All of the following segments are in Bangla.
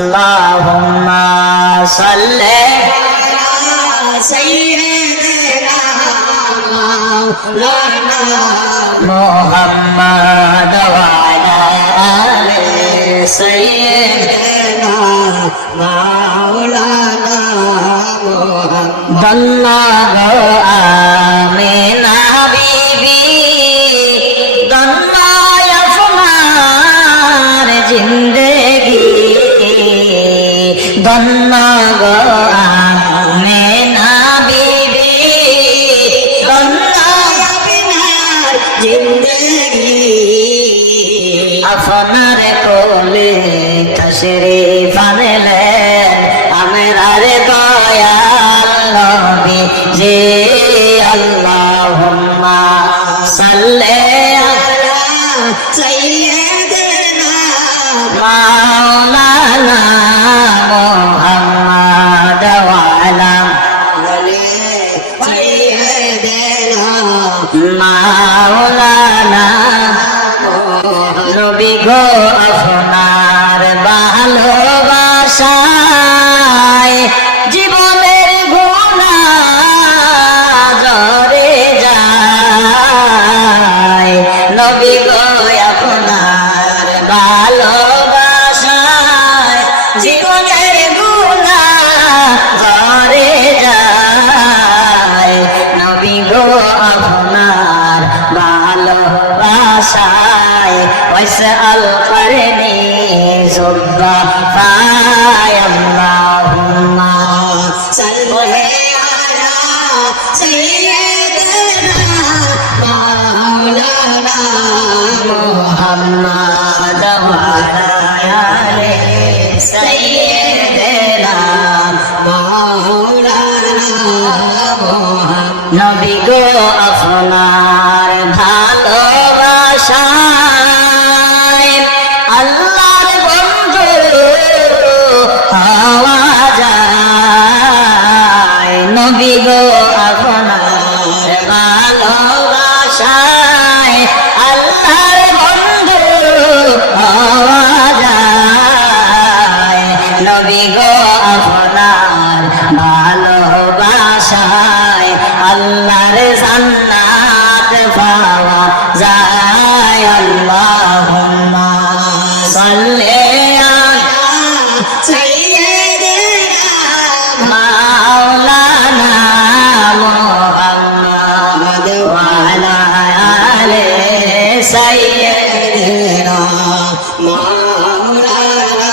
Allahumma salli ala sayyidina maulana Muhammad wa ala ali sayyidina maulana Muhammad Dallahu amina bibi Dallahu yafnar zindagi Donna go amina bibi Donna apnar zindagi আপনার কোলে তশরিফ আনলেন আমরার দয়াল নবী জি আল্লাহুম্মা সাল্লি আলা সাইয়্যিদিনা মাওলানা মুহাম্মদ ওয়া আলা আলি সাইয়্যিদিনা মাওলানা নবী গো আপনার ভালোবাসায় জীবনের গুনাহ ঝরে যায় নবী গো আপনার ভালোবাসায় জীবনের গুনাহ ঝরে যায় নবী গো আপনার ভালোবাসায় واسأل قرني زبفاي اللهم صل على سيدنا مولانا محمد وعلى آله سيدنا مولانا محمد নবী গো আপনার ভালোবাসা আল্লাহর বন্ধু হওয়া যায় নবী গো আপনার ভালোবাসায় আল্লাহর বন্ধু হওয়া যায় নবী গো আপনার ভালোবাসায় আল্লাহর জান্নাত পাওয়া যায় আল্লাহুম্মা সাল্লি আলা সাইয়্যিদিনা মাওলানা মুহাম্মদ ওয়া আলা আলি সাইয়্যিদিনা মাওলানা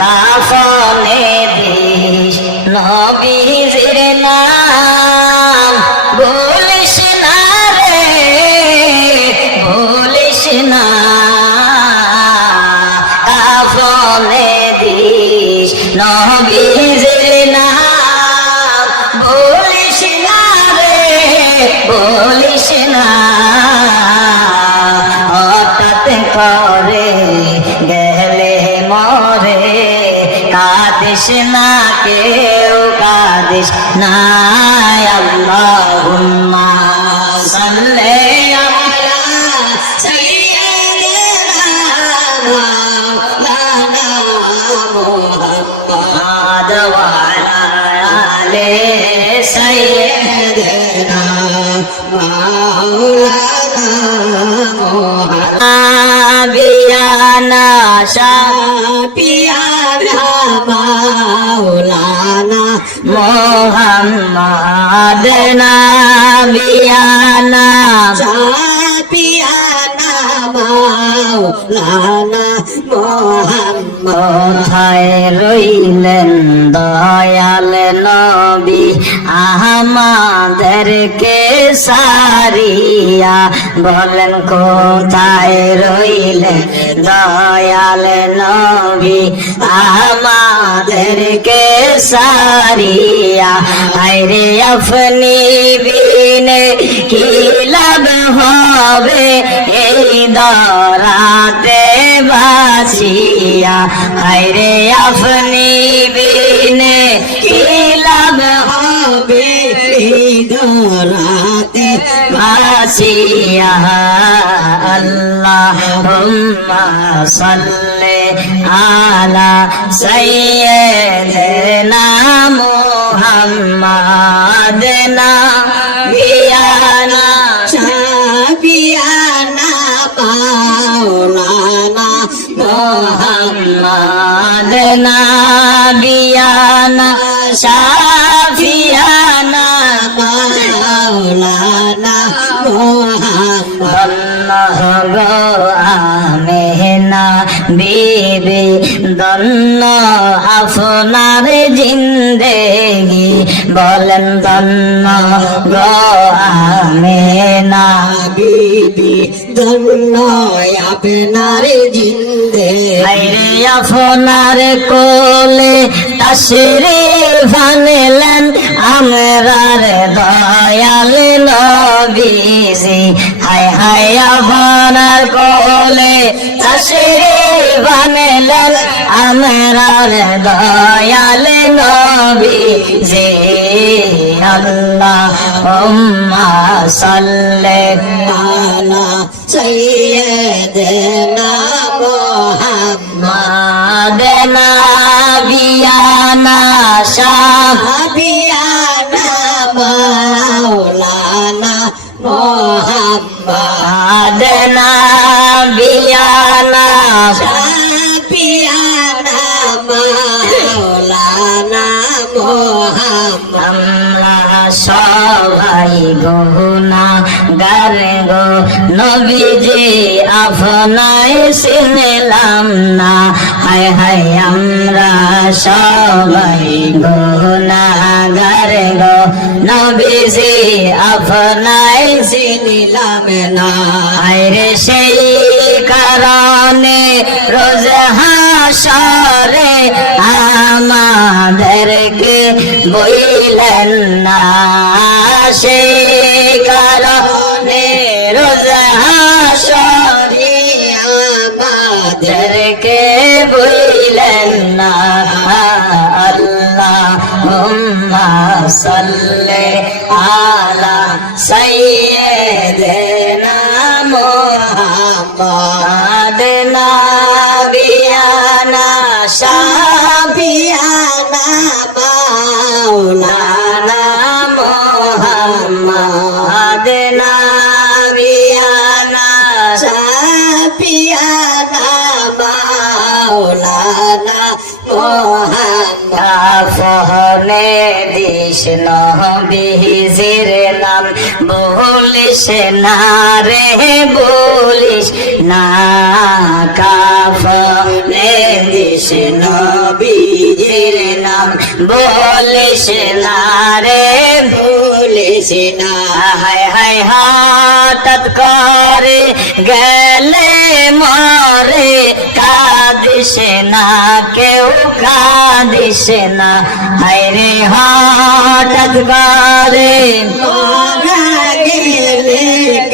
কাফনে দিস নবীজির নাম বলিস না রে বলিস না কাফনে দিস নবীজির নাম বলিস না রে বলিস না হঠাৎ করে গেলে মরে কাঁদিস না কেউ কাঁদিস না আল্লাহুম্মা সাল্লি আলা সাইয়্যিদিনা মাওলানা মুহাম্মদ ওয়া আলা আলি সাইয়্যিদিনা মাওলানা মুহাম্মদ বিয়ানা শাফিয়ানা মাওলানা মুহাম্মদ নাবিয়ানা শাফিয়ানা মাওলানা মুহাম্মদ কোথায় রইলেন দয়াল নবী আমাদেরকে সারিয়া বলেন কোথায় রইলেন দয়াল নবী আমাদেরকে সারিয়া আইরে আপনি বিনে কি লাভ হবে এই দরাতে বাসিয়া আইরে আপনি বিনে কি লাভ হবে দরাতে বাসিয়া আল্লাহুম্মা সাল্লি আলা সাইয়্যিদিনা মুহাম্মাদ নাবিয়ানা শাফিয়ানা মাওলানা মুহাম্মাদ নাবিয়ানা শাফিয়ানা মাওলানা মুহাম্মাদ আমেনা বিবি দন্ন আপনার জিন্দেগি বলেন দন্ন গো আমেনা বিবি দন্ন আপনার জিন্দেগি আপনার কোলে তাশরীফ আনলেন আমরার দয়াল নবীজি হায় হায় আপনার কোলে তাশরীফ আনলেন আমরার দয়াল নবীজি আল্লাহুম্মা সাল্লি আলা সাইয়্যিদিনা মুহাম্মাদ নাবিয়ানা শাফিয়ানা মাওলানা মুহাম্মাদ নাবিয়ানা শাফিয়ানা মাওলানা মুহাম্মাদ আমরা সবাই গুনাহগার গো নবীজি আপনায় চিনলাম না হায় হায় আমরা সবাই গুনাহগার গো নবীজি আপনায় চিনলাম না হায় রে সেই কারণে রোজ হাসরে আমাদেরকে বইলেন না সেই কারণে রোজ হাসরে আমাদেরকে বইলেন না আল্লাহুম্মা সাল্লি আলা সাইয়্যিদিনা মুহাম্মাদ নাবিয়ানা শাফিয়ানা মাওলানা মুহাম্মাদ নাবিয়ানা শাফিয়ানা মাওলানা মুহাম্মাদ দিস নবীজির নাম বলিস না রে বলিস না কাফনে দিস নবীজির নাম বলিস না রে বলিস না হায় হায় হঠাৎ করে গেলে মরে কাঁদিস না কেউ কাঁদিস না হায় রে হঠাৎ করে গেলে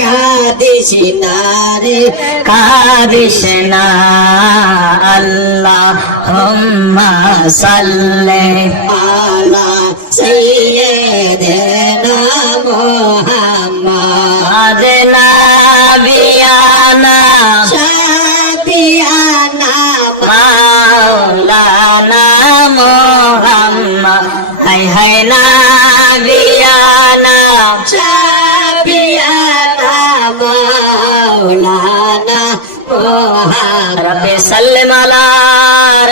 কাঁদিস না রে কাঁদিস না আল্লাহুম্মা সাল্লি আলা সাইয়্যিদিনা মুহাম্মাদ নাবিয়ানা শাফিয়ানা মাওলানা মুহাম্মাদ হায় হায় নাবিয়ানা শাফিয়ানা মাওলানা মুহাম্মাদ রব্বি সাল্লিম আলা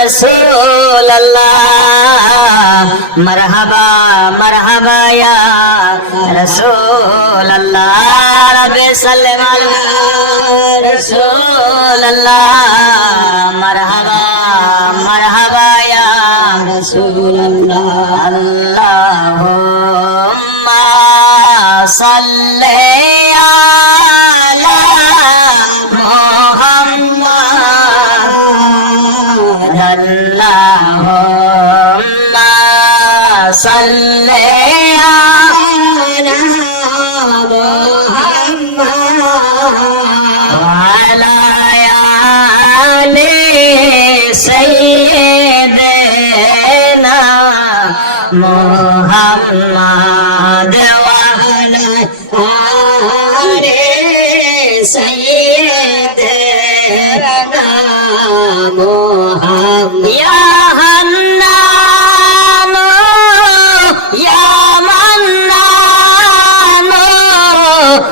রাসূলিল্লাহ মারহাবা মারহাবা ইয়া রাসূলিল্লাহ রব্বি সাল্লিম আলা রাসূলিল্লাহ মারহাবা মারহাবা ইয়া রাসূলিল্লাহ আল্লাহুম্মা সাল্লি আলা মুহাম্মাদ আল্লাহুম্মা সাল্লি আলা মুহাম্মাদ ওয়া আলা আলি সাইয়্যিদিনা মুহাম্মাদ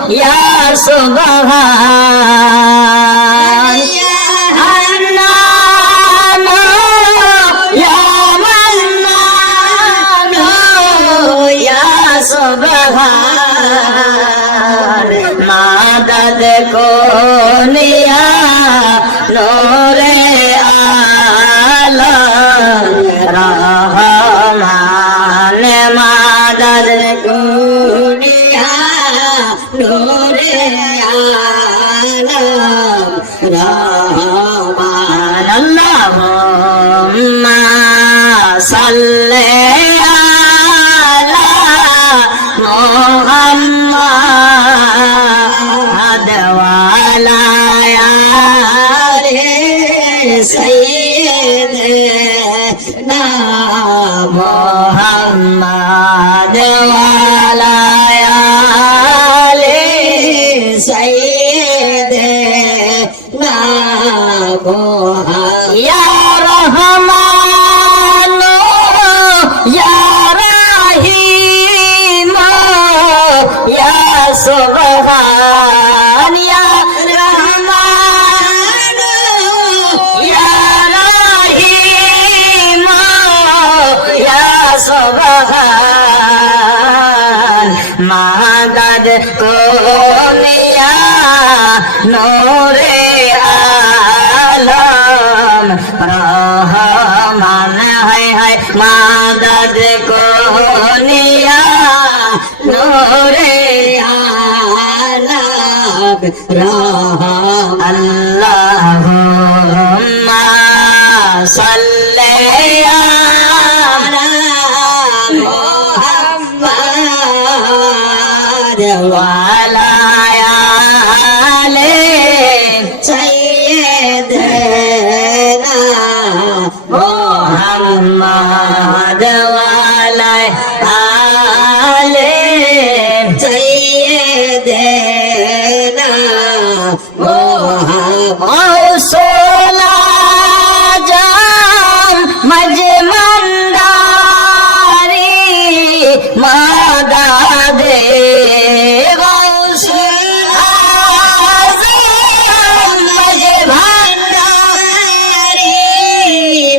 ইয়া সুবহান হান্নান ইয়া মান্নান ইয়া সুবহান মাদদ কোনিয়া নূরে আলম রহমান মাদদ কোনিয়া নূরে আলম রহমান আল্লাহুম্মা সাল্লি আলা মুহাম্মাদ ওয়া আলা আলি সাইয়্যিদিনা মুহাম্মাদ ওয়া আলা আলি সাইয়্যিদিনা মুহাম্মাদ ইয়া রহমান ইয়া রহিম ইয়া সুবহান ইয়া রহমান ইয়া রহিম ইয়া সুবহান মাদদ কোনিয়া নূরে আলম রহমান হায় হায় মাদদ কোনিয়া নূরে আলম রহমান আল্লাহুম্মা সাল্লি আলা মুহাম্মাদ ওয়া আলা আলি সাইয়্যিদিনা মুহাম্মাদ ওয়া আলা আলি সাইয়্যিদিনা মুহাম্মাদ মজমন্দারি মাদাদে গৌসুল আযম মজমন্দারি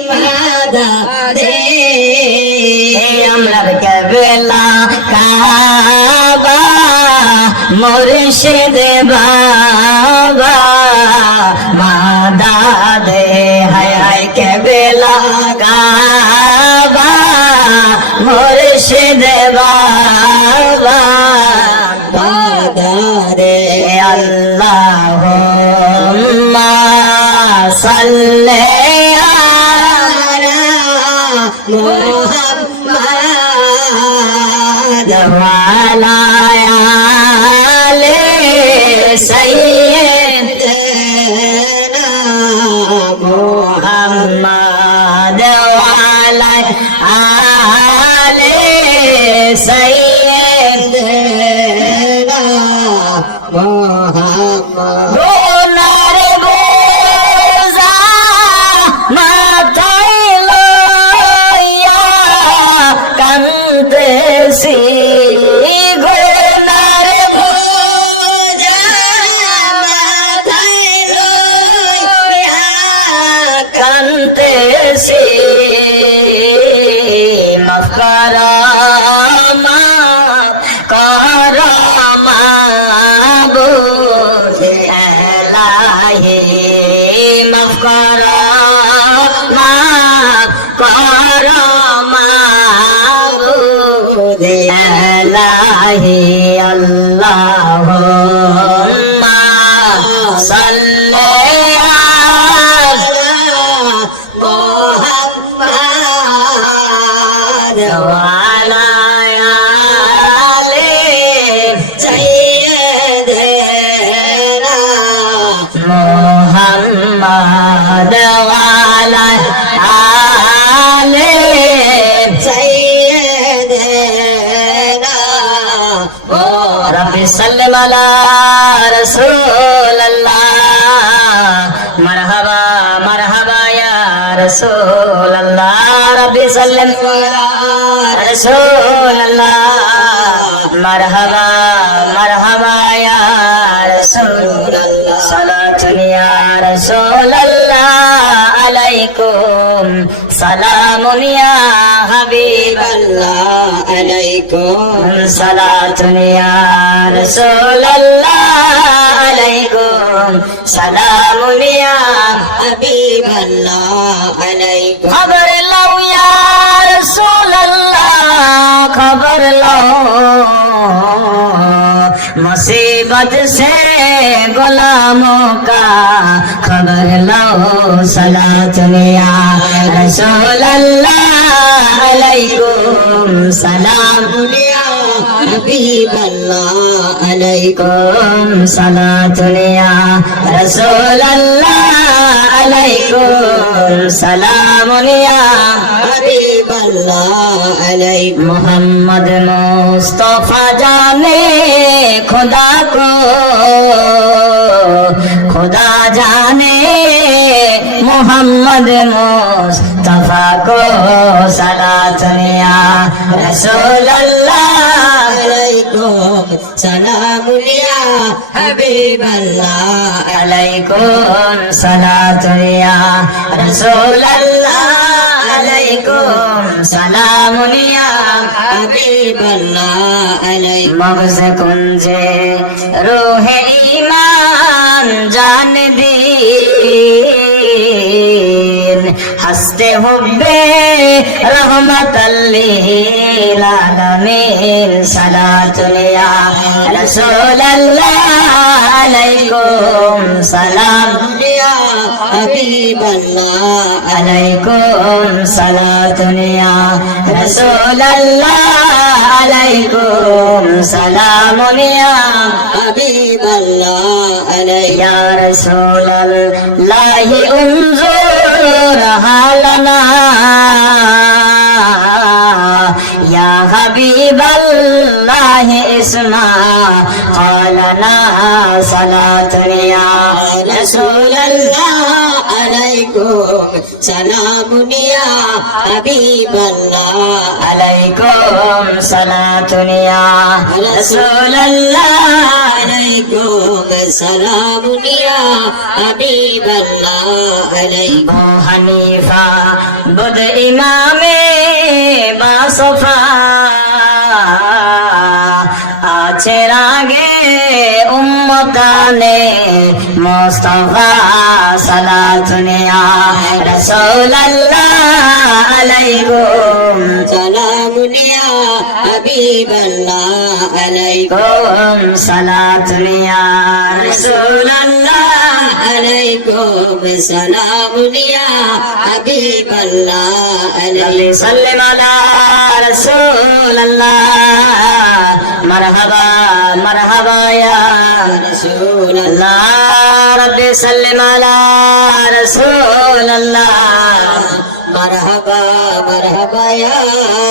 মাদাদে আমরার কেবলা কাবা মুর্শিদ বাবা মাদাদে হায় হায় কেবলা কাবা মুর্শিদ বাবা মাদাদে আল্লাহুম্মা সাল্লি আলা মুহাম্মাদ ওয়া আলা আলি সাইয়্যিদিনা মুহাম্মাদ ওয়া আলা আলি সাইয়্যিদিনা মুহাম্মাদ গোনার বোঝা মাথায় লইয়া কাঁদতেছি গোনার বোঝা মাথায় লইয়া কাঁদতেছি মাফ করো মাফ করো মাবুদ এলাহি মাফ করো মাফ করো মাবুদ এলাহি আল্লাহুম্মা সাল্লি আলা মুহাম্মাদ ওয়া আলা আলি সাইয়্যিদিনা মুহাম্মাদ ওয়া আলা আলি সাইয়্যিদিনা রব্বি সাল্লিম আলা রাসূলিল্লাহ মারহাবা মারহাবা ইয়া রাসূলুল্লাহ রব্বি সাল্লিম আলা রাসূলিল্লাহ মারহাবা মারহাবা ইয়া রাসূলুল্লাহ সালাতুন ইয়া রাসূলুল্লাহ আলাইকুম সালামুন ইয়া হাবিবাল্লাহ আলাইকুম সালাতুন ইয়া রাসূলুল্লাহ আলাইকুম সালামুন ইয়া হাবিবাল্লাহ আলাইকুম খবর লও ইয়া রাসূলুল্লাহ খবর লও मुसीबत से गुलामों का खबर लो सलात या रसूल अल्लाह अलैकुम सलाम या हबीब अल्लाह अलैकुम सलात या रसूल अल्लाह अलैकुम सलाम या हबीब अल्लाह अलैकुम मोहम्मद मुस्तफा जाने खुदा को खुदा जाने मोहम्मद मुस्तफा को सलात या रसूल अल्लाह अलैकुम सलाम या हबीब अल्लाह अलैकुम सलात या रसूल अल्लाह अलैकुम सलाम या हबीब अल्लाह अलैकुम मगज़ कुंजे रूहे ईमान जान दीन हस्ते हुब्बे रहमतल लिल आलमीन सलातुन या रसूल अल्लाह अलैकुम सलाम या हबीब अल्लाह अलैकुम सलातुन या रसूल अल्लाह अलैकुम सलामुन या हबीब अल्लाह अलैकुम या रसूल अल्लाह उन्जुर हालना या हबीब अल्लाह इस्मा क़ालना सलातुन या रसूल अल्लाह अलैकुम सलामुन या हबीब अल्लाह अलैकुम सलातुन या रसूल अल्लाह अलैकुम सलामुन या हबीब अल्लाह अलैकुम अबू हनीफा बुद इमामे बासफा আছে রাগে উম্মতানে মুস্তাফা সালাতুন ইয়া রাসূলুল্লাহ আলাইকুম সালামুন ইয়া হাবিবাল্লাহ আলাইকুম সালাতুন ইয়া রাসূলুল্লাহ আলাইকুম সালামুন ইয়া হাবিবাল্লাহ আলাইকুম সাল্লাম আলা রাসূলুল্লাহ मरहबा मरहबा या रसूल अल्लाह रब्बि सल्लिम अला रसूल अल्लाह मरहबा मरहबा या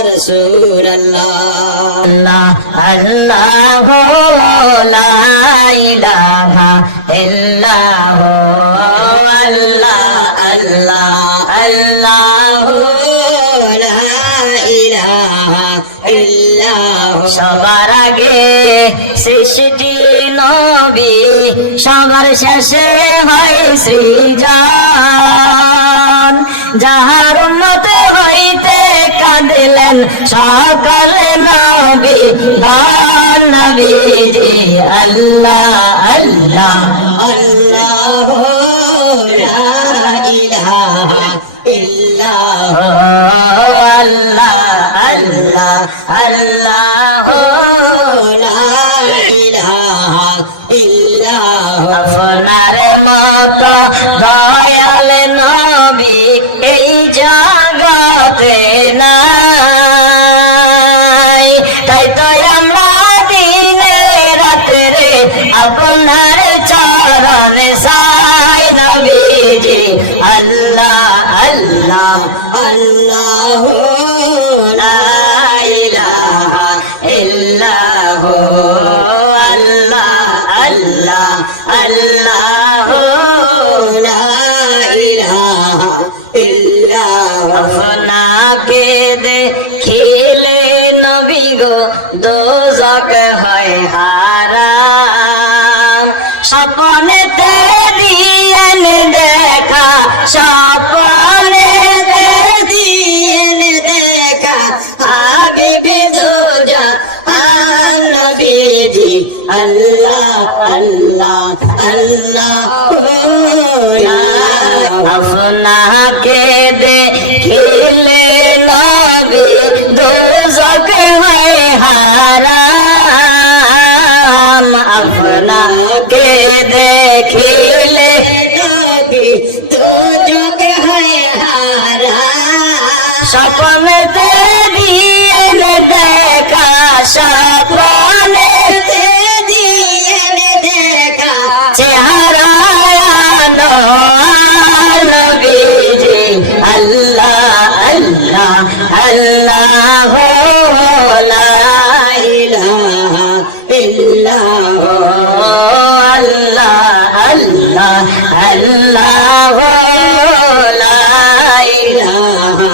रसूल अल्लाह अल्लाह ला इलाहा इल्लाह अल्लाह अल्लाह अल्लाह ला इलाहा इल्लाह সবার আগে সৃষ্টি নবী সবার শেষে হয় সৃজন যাহার উম্মত হইতে কাঁদিলেন সকল নবী নবীজি আল্লাহ আল্লাহ আল্লাহ লা ইলাহা ইল্লাহ আল্লাহ আল্লাহ আল্লাহ লা ইলাহা ইল্লাহ আপনার মত দয়াল নবী এই জগতে নাই তাই তো আমরা দিনে রাতে আপনার চরণে সাই নবীজি আল্লাহ আল্লাহ আল্লাহ লা ইলাহা ইল্লাহ আল্লাহ আল্লাহ আল্লাহ লা ইলাহা ইল্লাহ আপনাকে দেখিলে নবী গো দোজখ হয় হারাম হারাম আপনাকে দেখিলে নবী তো যোগ হয় হারাম স্বপ্নেতে দিয়ে দেখা স্বপ্নেতে দিয়ে দেখা চেহারা নবীজি আল্লাহ আল্লাহ আল্লাহ লা ইলাহা ইল্লাল্লাহ আল্লাহ আল্লাহ লা ইলাহা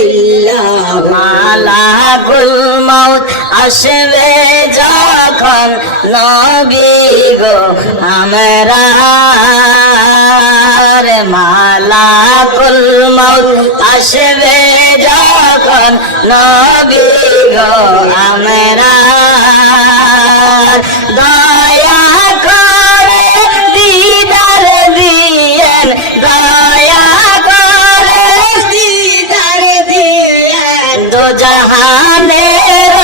ইল্লাল্লাহ মালাকুল মউত আসবে যখন নবী গো আমরা মালাকুল মউত আসবে যখন নবী গো আমরা দয়া করে দিদার দিয়েন দয়া করে দিদার দিয়েন দো জাহানের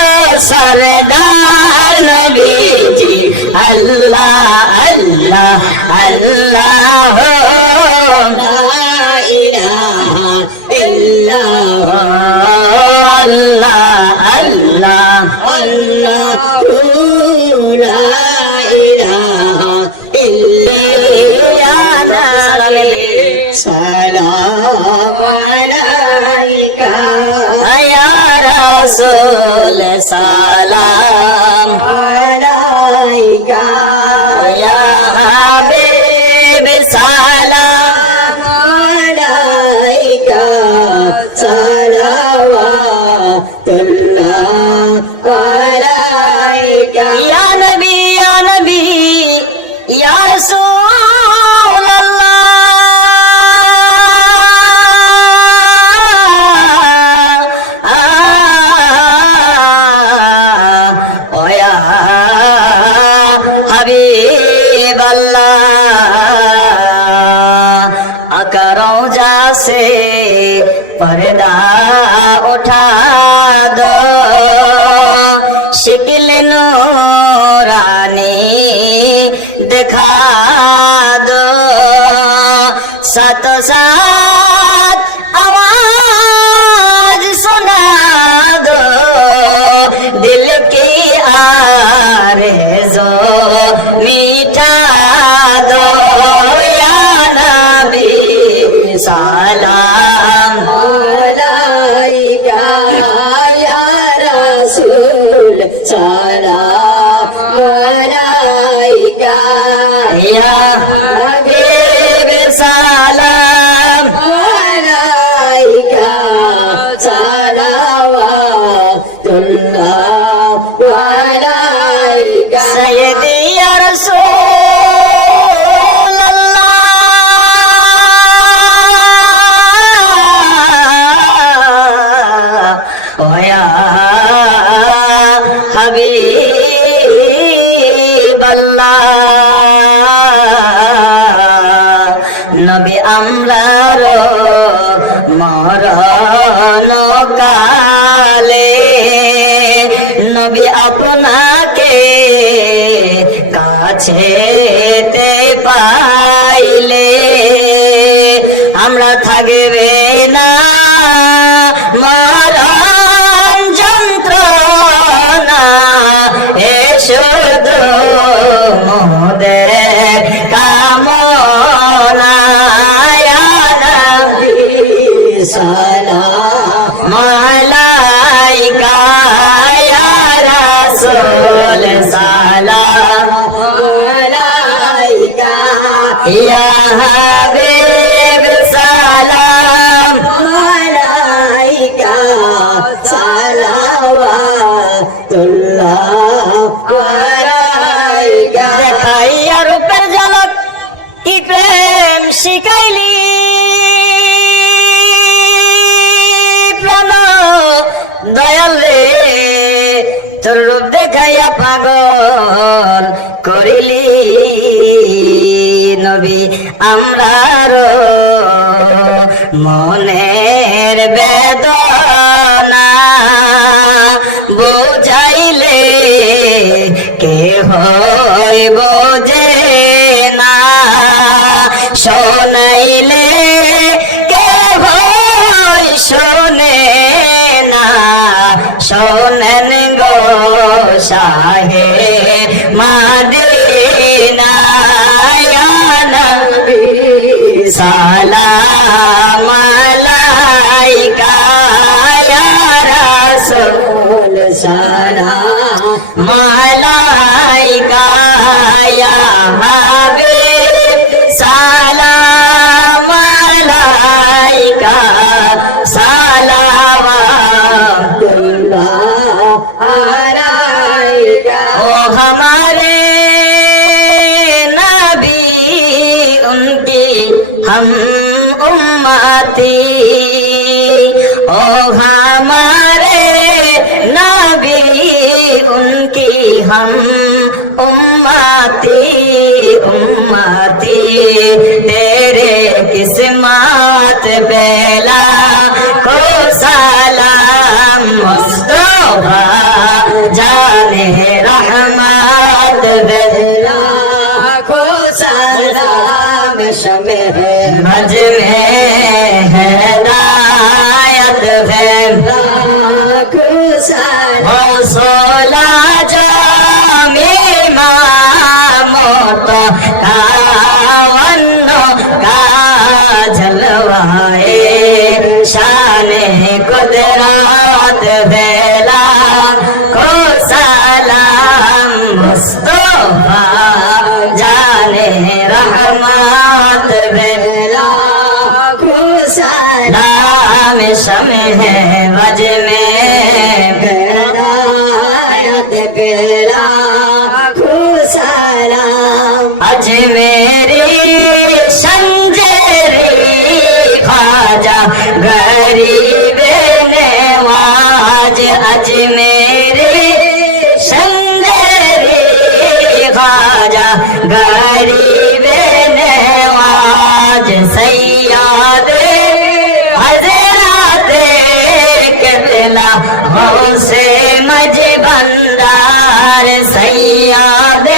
সরদার নবীজি আল্লাহ আল্লাহ আল্লাহ লা ইলাহা ইল্লাল্লাহ আল্লাহ আল্লাহ লা ইলাহা ইল্লাল্লাহ সালামু আলাইকা ইয়া রাসূল সালাম আলাইকা ইয়া হাবিব সালাম আলাইকা সালাওয়াতুল্লাহ আলাইকা ইয়া নবী ইয়া রাসূলুল্লাহ ও ইয়া হাবিবাল্লাহ आका रौजा से पर्दा उठा दो शिकिल नूरानी दिखा दो सातो साथ आवाज सुना दो दिल की आरज़ू मीठा दो सालाम अलैका या रसूल सलाम अलैका या हबीब सलाम अलैका सलावतुल्लाह अलैका सय्यदी या रसूल নবী আমরার মরণ কালে নবী আপনাকে কাছেতে পাইলে আমরা থাকবে না মরণ যন্ত্রণা এসো মোদের কামনা সালাম আলাইকা ইয়া রাসূল সালাম আলাইকা ইয়া হাবিব সালাম আলাইকা সালাওয়াতুল্লাহ আলাইকা দেখাইয়া রূপের ঝলক কি প্রেম শিখাইলি দয়াল রে তোর রূপ দেখাইয়া পাগল করিলি নবী আমরার মনের বেদনা বুঝাইলে শুনে না শোনেন গো শাহে মদিনা ইয়া নবী সালাম আলাইকা ইয়া রাসূল সালাম আলাইকা ইয়া হাবিব সালাম আলাইকা সালাওয়াতুল্লাহ আলাইকা ও हमारे नबी उनकी हम उम्मती ओ हमारे नबी उनकी हम उम्मती उम्मती तेरे किस्मत बेला को सलाम मुस्तफा जाने रहमत बेला को सलाम शमे मज में हिदायत बेला को सलाम सोला जामी मामोतो कावन्नो का जलवाए शान कुदरत बेला को सलाम मुस्तफा जाने रहमत बेला को सलाम शमे वज में हिदायत बेला को सलाम अज मेरी संजरी ख्वाजा गरीब नवाज अज मेरी संजरी ख्वाजा गरीब नवाज सैयद हज़रत क़िबला गौसे मजबंदार सैयद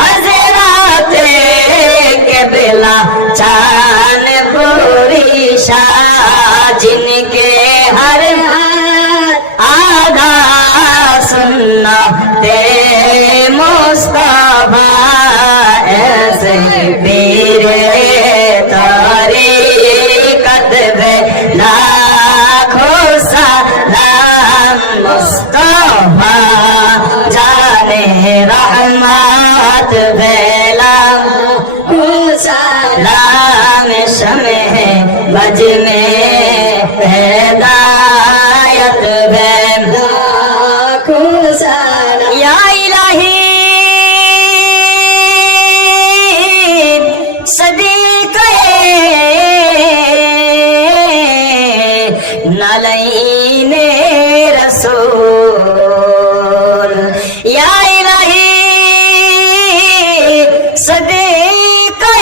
हज़रत क़िबला चांदपुरी शाह जिनके हर आधा सुन्ना ते मुस्तफा ऐसे पीर तारीक़त बेला को सलाम मुस्तफा जाने रहमत बेला को सलाम शमे वज में हिदायत बेला को सलाम या इलाही सदीक़े नलैने रसूल या इलाही सदीक़े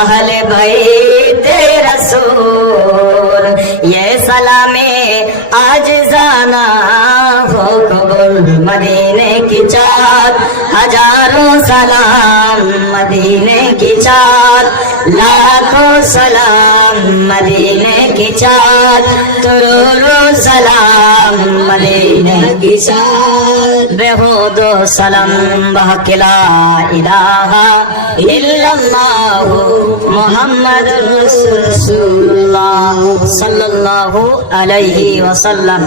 अहले बैत रसूल ये सलामे आज जाना हो कबूल मदीने की चाँद हजारों सलाम मदीने की चाँद लाखों सलाम मदीने की चाँद करोड़ों सलाम मदीने की चाँद बेहुदो सलाम बहके ला इलाहा इल्लल्लाह मुहम्मद रसूलुल्लाह सल्लल्लाहु अलैहि वसल्लम।